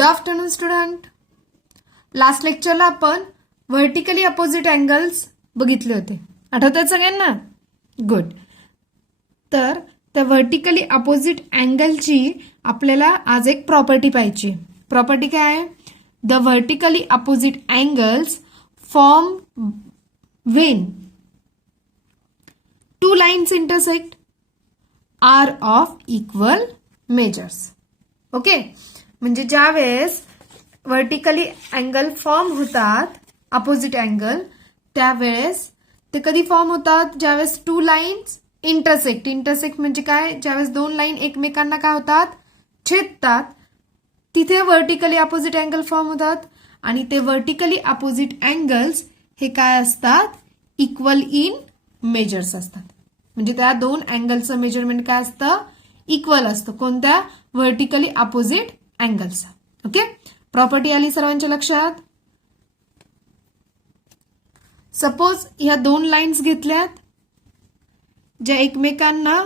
Good afternoon student. Last लेक्चरला आपण vertically opposite angles बघितले होते, आठवतात सगळ्यांना? गुड. तर त्या व्हर्टिकली अपोजिट अँगलची आपल्याला आज एक प्रॉपर्टी पाहिजे. प्रॉपर्टी काय आहे? The vertically opposite angles form when two lines intersect are of equal measures. Okay, म्हणजे ज्या वेळेस व्हर्टिकली अँगल फॉर्म होतात अपोजिट अँगल, त्यावेळेस ते कधी फॉर्म होतात? ज्यावेळेस टू लाईन्स इंटरसेक्ट. इंटरसेक्ट म्हणजे काय? ज्यावेळेस दोन लाईन एकमेकांना काय होतात? छेदतात, तिथे व्हर्टिकली अपोजिट अँगल फॉर्म होतात. आणि ते व्हर्टिकली अपोजिट अँगल्स हे काय असतात? इक्वल इन मेजर्स असतात. म्हणजे त्या दोन अँगलचं मेजरमेंट काय असतं? इक्वल असतं. कोणत्या? Vertically opposite angles. Okay, property आली सर्वांच्या लक्षात? सपोज ह्या दोन लाईन्स घेतल्यात ज्या एकमेकांना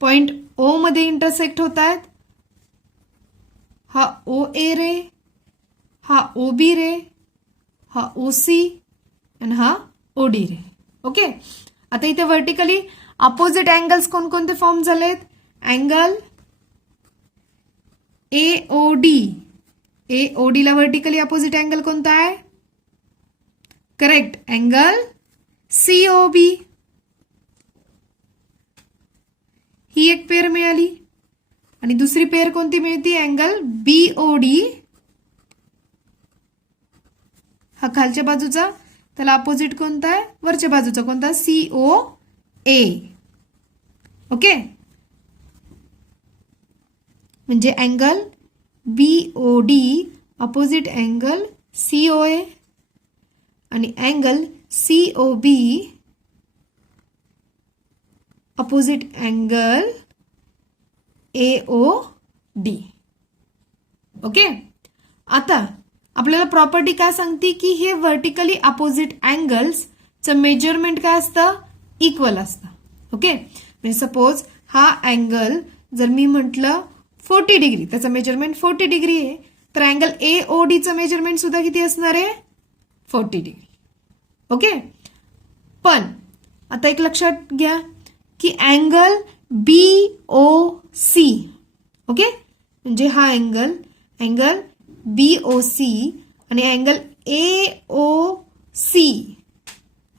पॉइंट ओ मध्ये इंटरसेक्ट होत आहेत. हा ओ ए रे, हा ओ बी रे, हा ओ सी आणि हा ओ डी रे. ओके, आता इथे व्हर्टिकली अपोजिट अँगल्स कोणकोणते फॉर्म झालेत? Angle AOD. एओडी ला व्हर्टिकली अपोजिट अँगल कोणता आहे? Correct, angle COB. ही एक पेअर मिळाली. आणि दुसरी पेअर कोणती मिळती? Angle BOD. हा खालच्या बाजूचा, त्याला अपोजिट कोणता आहे? वरच्या बाजूचा कोणता? CO A. ओके, म्हणजे angle BOD opposite angle COA आणि angle COB opposite angle AOD. Okay, आता आपल्याला प्रॉपर्टी काय सांगते की हे व्हर्टिकली अपोजिट अँगल्सचं मेजरमेंट काय असतं? इक्वल असतं. ओके, म्हणजे सपोज हा अँगल जर मी म्हटलं 40 डिग्री, त्याचं मेजरमेंट 40 डिग्री आहे, तर अँगल एओडीचं मेजरमेंट सुद्धा किती असणार आहे? 40 डिग्री. ओके, पण आता एक लक्षात घ्या की अँगल बीओसी, ओके, म्हणजे हा अँगल बीओसी आणि angle AOC.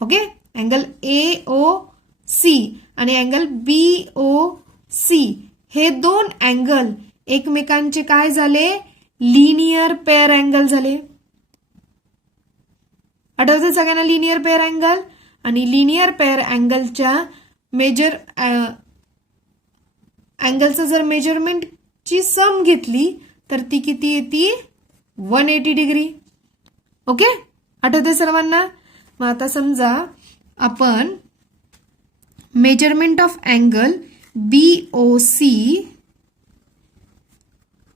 Okay, angle AOC आणि अँगल बीओसी हे दोन अँगल एकमेकांचे काय झाले? लिनियर पेअर अँगल झाले. आठवते सगळ्यांना लिनियर पेअर अँगल? आणि लिनियर पेअर अँगलच्या अँगलचं जर मेजरमेंटची सम घेतली तर ती किती येते? 180 डिग्री. ओके, आठवते सर्वांना? मग आता समजा आपण measurement of angle BOC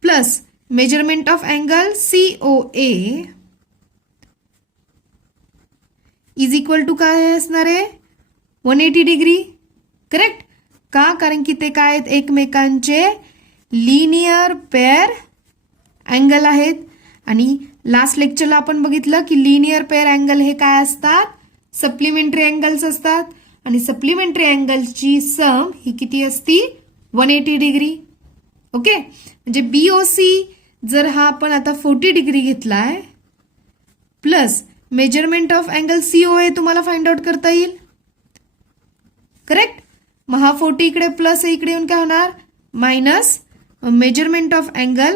plus measurement of angle COA is equal to काय असणार आहे? 180 डिग्री. करेक्ट का? कारण की ते काय आहेत? एकमेकांचे लिनियर पेअर अँगल आहेत. आणि लास्ट लेक्चरला आपण बघितलं की लिनियर पेअर अँगल हे काय असतात? सप्लिमेंटरी अँगल्स असतात. आणि सप्लिमेंटरी अँगलची सम ही किती असती? 180 डिग्री. ओके, म्हणजे बीओसी जर हा आपण आता 40 डिग्री घेतलाय plus measurement of angle COA तुम्हाला फाइंड आउट करता येईल. करेक्ट, मग हा 40 इकडे प्लस इकडे येऊन काय होणार? Minus measurement of angle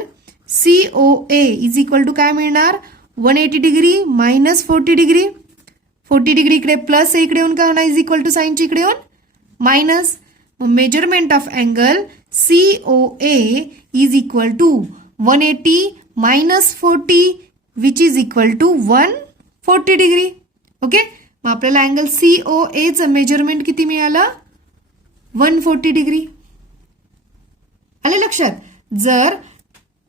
COA is equal to काय मिळणार? 180 डिग्री मायनस 40 डिग्री. 40 डिग्री इकडे प्लस इकडे येऊन काय होणार? इज इक्वल टू साईनची इकडे येऊन minus. Measurement of angle COA is equal to 180 minus 40 which is equal to 140 degree. Okay, मग आपल्याला अँगल सीओएचं मेजरमेंट किती मिळालं? 140 डिग्री. आले लक्षात? जर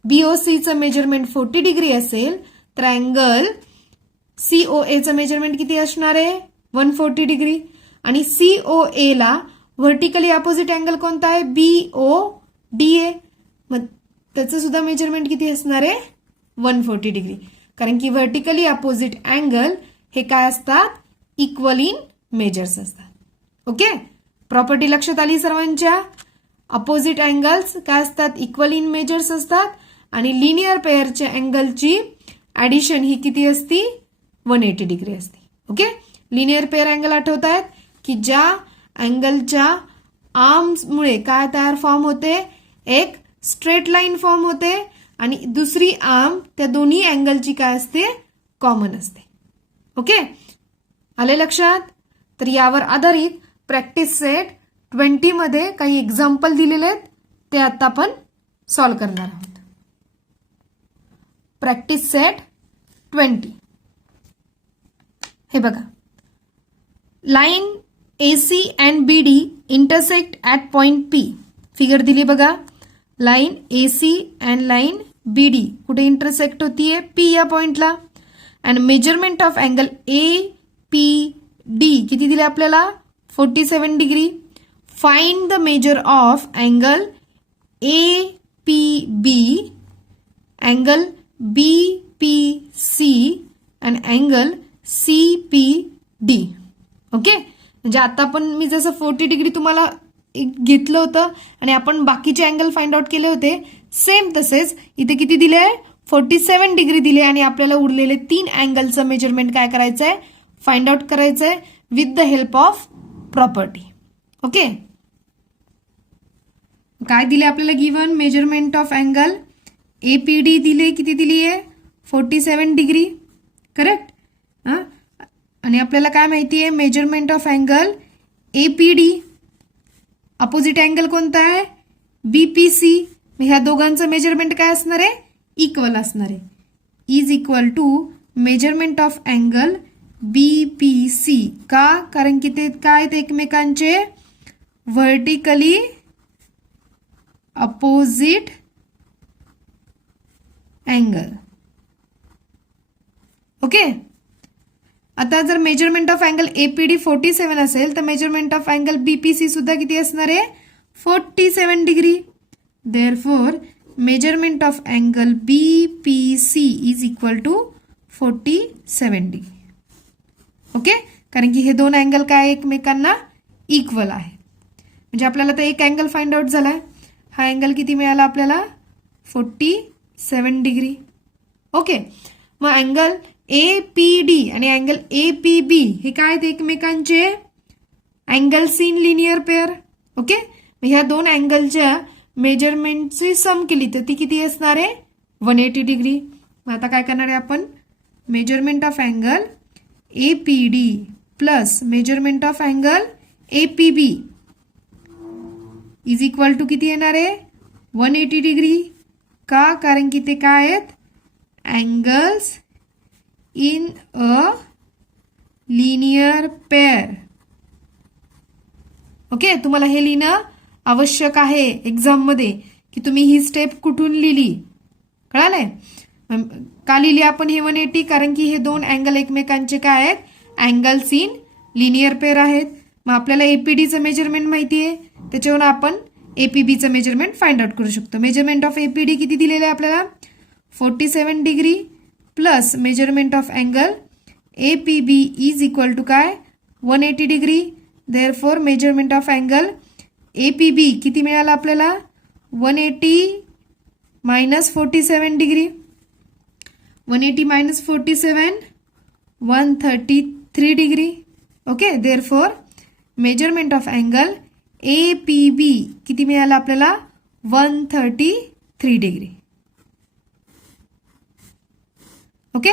बीओसीचं मेजरमेंट 40 डिग्री असेल तर अँगल सीओएचं मेजरमेंट किती असणार आहे? 140 डिग्री. आणि सीओए ला व्हर्टिकली अपोजिट अँगल कोणता आहे? बीओडीए. मग त्याचं सुद्धा मेजरमेंट किती असणार आहे? 140 डिग्री, कारण की व्हर्टिकली अपोजिट अँगल हे काय असतात, इक्वल इन मेजर्स असतात. ओके, प्रॉपर्टी लक्षात आली सर्वांच्या. अपोजिट अँगल्स काय असतात, इक्वल इन मेजर्स असतात, आणि लिनियर पेअरच्या अँगलची ऍडिशन ही किती असती, 180 डिग्री असते. ओके, लिनियर पेअर अँगल आठवत आहेत की ज्या अँगलच्या आर्म्समुळे काय तयार फॉर्म होते, एक स्ट्रेट लाईन फॉर्म होते, आणि दुसरी आर्म त्या दोन्ही अँगलची काय असते, कॉमन असते. ओके, आले लक्षात. तर यावर आधारित प्रॅक्टिस सेट 20 मध्ये काही एक्झाम्पल दिलेले आहेत, ते आता आपण सॉल्व्ह करणार आहोत. Practice set 20. हे बघा, line AC and BD intersect at point P. Figure दिली बघा, line AC and line BD कुठे इंटरसेक्ट होतीये, P या पॉइंटला. And measurement of angle APD किती दिले आपल्याला, 47 degree. Find the measure of angle APB, angle BPC and angle CPD. Okay, म्हणजे आता आपण मी जसं 40 डिग्री तुम्हाला घेतलं होतं आणि आपण बाकीचे अँगल फाइंड आउट केले होते, सेम तसेच इथे किती दिले आहे, 47 डिग्री दिले, आणि आपल्याला उरलेले 3 अँगलचं मेजरमेंट काय करायचं आहे, फाइंड आउट करायचं आहे with the help of property. Okay, काय दिले आपल्याला given, measurement of angle APD दिले, किती दिली आहे, 47 डिग्री. करेक्ट. आणि आपल्याला काय माहिती आहे, measurement of angle APD, opposite angle कोणता आहे, BPC. ह्या दोघांचं मेजरमेंट काय असणार आहे, इक्वल असणार आहे, is equal to measurement of angle BPC. का, कारण की ते काय आहेत, एकमेकांचे व्हर्टिकली अपोजिट अँगल. ओके, आता जर मेजरमेंट ऑफ अँगल APD 47 असेल तर मेजरमेंट ऑफ अँगल BPC सुद्धा किती असणार आहे, 47 degree. Therefore measurement of angle BPC is equal to 47 degree. Okay, कारण की हे दोन अँगल काय एकमेकांना इक्वल आहे. म्हणजे आपल्याला तर एक अँगल फाइंड आउट झालाय. हा अँगल किती मिळाला आपल्याला, 47 डिग्री. ओके, मग अँगल APD आणि अँगल APB हे काय आहेत, एकमेकांचे angles in linear pair. Okay, ह्या दोन अँगलच्या मेजरमेंटची सम केली तर ती किती असणार आहे, 180 डिग्री. मग आता काय करणार आहे आपण, measurement of angle APD plus measurement of angle APB is equal to किती येणार आहे, 180 डिग्री. का, कारण की ते काय आहेत, angles in a linear pair. Okay, तुम्हाला हे लिहिणं आवश्यक आहे एक्झाम मध्ये की तुम्ही ही स्टेप कुठून लिहिली, कळालंय. का लिहिली आपण हे 180, कारण की हे दोन अँगल एकमेकांचे काय आहेत, अँगल्स इन लिनियर पेअर आहेत. मग आपल्याला APDचं मेजरमेंट माहिती आहे, त्याच्यावरून आपण APBचं मेजरमेंट फाइंड आउट करू शकतो. मेजरमेंट ऑफ APD किती दिलेलं आहे आपल्याला, 47 degree plus measurement of angle APB is equal to काय, 180 degree. Therefore measurement of angle APB किती मिळाला आपल्याला, 180 minus 47 degree. 180 minus 47 133 degree. Okay, therefore measurement of angle APB किती मिळाला आपल्याला, 133 डिग्री. ओके,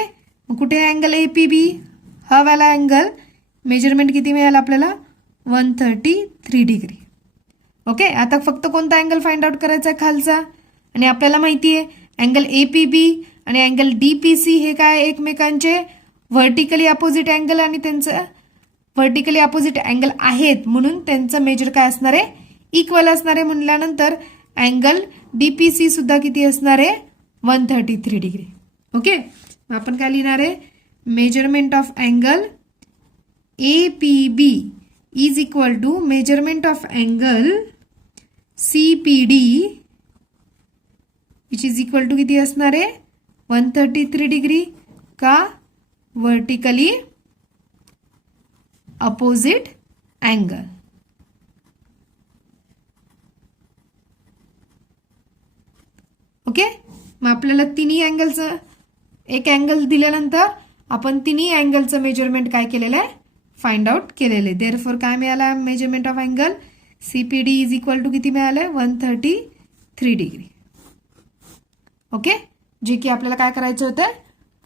मग कुठे अँगल APB, हा वाला अँगल मेजरमेंट किती मिळाला आपल्याला, 133 डिग्री. ओके, आता फक्त कोणता अँगल फाइंड आउट करायचा आहे, खालचा. आणि आपल्याला माहिती आहे अँगल APB आणि अँगल DPC हे काय एकमेकांचे व्हर्टिकली अपोजिट अँगल आणि त्यांचं व्हर्टिकली अपोजिट अँगल आहेत, म्हणून त्यांचं मेजर काय असणार आहे, इक्वल असणार आहे. म्हणल्यानंतर अँगल DPC सुद्धा किती असणार आहे, 133 डिग्री. ओके, मग आपण काय लिहिणार आहे, measurement of angle APB is equal to measurement of angle CPD which is equal to किती असणार आहे, 133 डिग्री का वर्टिकली अपोजिट अँगल. ओके, मग आपल्याला तिन्ही अँगलचं एक अँगल दिल्यानंतर आपण तिन्ही अँगलचं मेजरमेंट काय केलेलं आहे, फाइंड आउट केलेलं आहे. देअरफॉर काय मिळालं, measurement of angle CPD is equal to किती मिळालंय, 133 डिग्री. ओके, जे की आपल्याला काय करायचं होतं,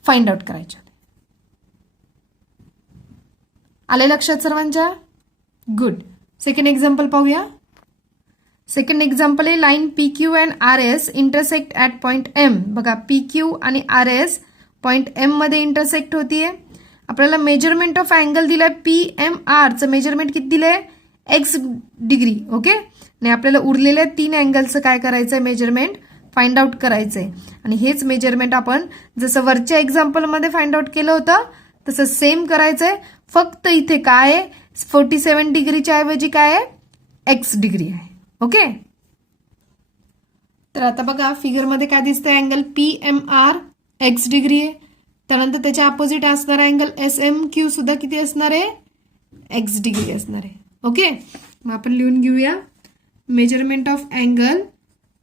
फाइंड आउट करायचं होतं. आले लक्षात सर्वांच्या? गुड. सेकंड एक्झाम्पल पाहूया. सेकंड एक्झाम्पल आहे line PQ and RS intersect at point M. बघा, PQ आणि RS पॉइंट M मध्ये इंटरसेक्ट होतीये. आपल्याला मेजरमेंट ऑफ अँगल दिलाय PMR चं मेजरमेंट किती दिलंय, x डिग्री. ओके, आणि आपल्याला उरलेल्या 3 अँगलचं काय करायचंय, मेजरमेंट फाइंड आउट करायचंय. आणि हेच मेजरमेंट आपण जसं वरच्या एक्झाम्पल मध्ये फाइंड आउट केलं होतं तसं सेम करायचंय. फक्त इथे काय आहे, 47 डिग्रीच्या ऐवजी काय आहे, x डिग्री आहे. ओके, तर आता बघा फिगरमध्ये काय दिसतंय, अँगल PMR x डिग्री आहे. त्यानंतर त्याच्या अपोजिट असणारा अँगल SMQ सुद्धा किती असणार आहे, x डिग्री असणार आहे. ओके, मग आपण लिहून घेऊया. Measurement of angle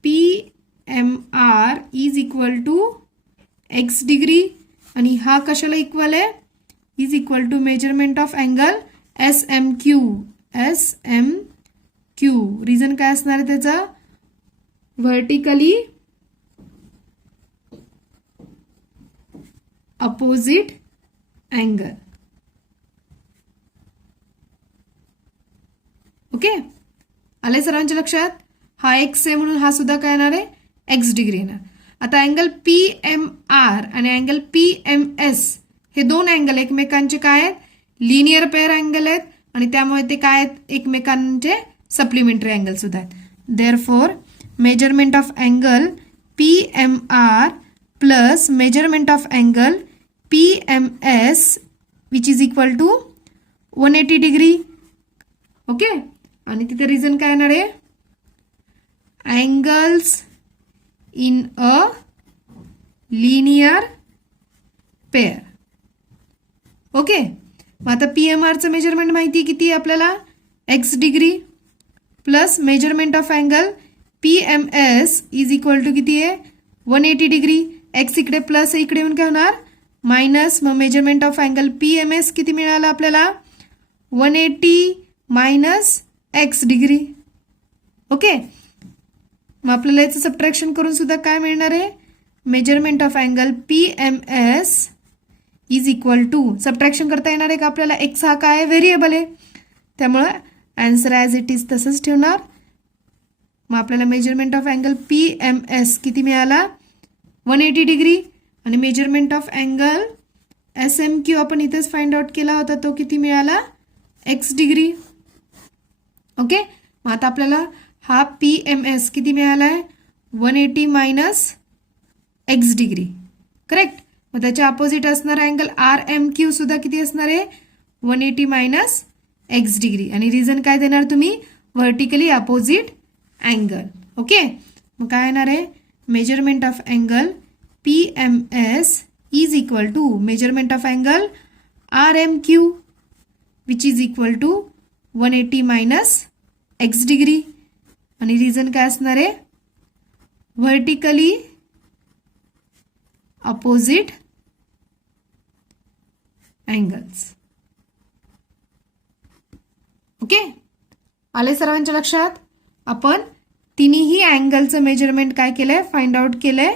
PMR is equal to x degree आणि हा कशाला इक्वल आहे, is equal to measurement of angle SMQ. Reason काय असणार आहे त्याचा, व्हर्टिकली अपोजिट अँगल. ओके, आले सर्वांच्या लक्षात. हा x आहे म्हणून हा सुद्धा काय येणार आहे, x डिग्री येणार. आता अँगल PMR आणि अँगल PMS हे दोन अँगल एकमेकांचे काय आहेत, लिनियर पेअर अँगल आहेत आणि त्यामुळे ते काय आहेत, एकमेकांचे सप्लिमेंटरी अँगल सुद्धा आहेत. Therefore measurement of angle PMR plus measurement of angle PMS which is equal to 180 degree. Okay, आणि तिथे रिझन काय येणार आहे, angles in a linear pair. Okay, मग आता PMR चं मेजरमेंट माहिती किती आहे आपल्याला, x degree plus measurement of angle PMS is equal to किती आहे, 180 डिग्री. x इकडे प्लस इकडे येऊन काय होणार, मायनस. मग मेजरमेंट ऑफ अँगल PMS किती मिळालं आपल्याला, 180 मायनस x डिग्री. ओके, मग आपल्याला याचं सबट्रॅक्शन करून सुद्धा काय मिळणार आहे, measurement of angle PMS is equal to, subtraction करता येणार आहे का आपल्याला, x हा काय व्हेरिएबल आहे त्यामुळं आन्सर ॲज इट इज तसंच ठेवणार. मग आपल्याला मेजरमेंट ऑफ अँगल PMS किती मिळाला, 180 डिग्री. आणि मेजरमेंट ऑफ अँगल SMQ आपण इथेच फाइंड आउट केला होता, तो किती मिळाला, x डिग्री. ओके, मग आता आपल्याला हा PMS किती मिळाला आहे, 180 मायनस x डिग्री. करेक्ट. मग त्याच्या अपोजिट असणारा अँगल RMQ सुद्धा किती असणार आहे, 180 मायनस x डिग्री. आणि रिझन काय देणार तुम्ही, व्हर्टिकली अपोजिट अँगल. ओके, मग काय येणार आहे, measurement of angle PMS is equal to measurement of angle RMQ which is equal to 180 minus x degree. आणि रिझन काय असणार आहे, व्हर्टिकली अपोजिट अँगल्स. ओके, आले सर्वांच्या लक्षात. आपण तिन्ही अँगलचं मेजरमेंट काय केलंय, फाइंड आउट केलंय.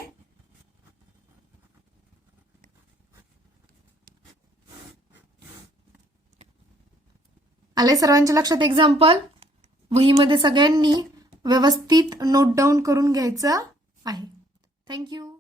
आले सर्वांच्या लक्षात एक्झाम्पल. वहीमध्ये सगळ्यांनी व्यवस्थित नोट डाऊन करून घ्यायचं आहे. थँक्यू.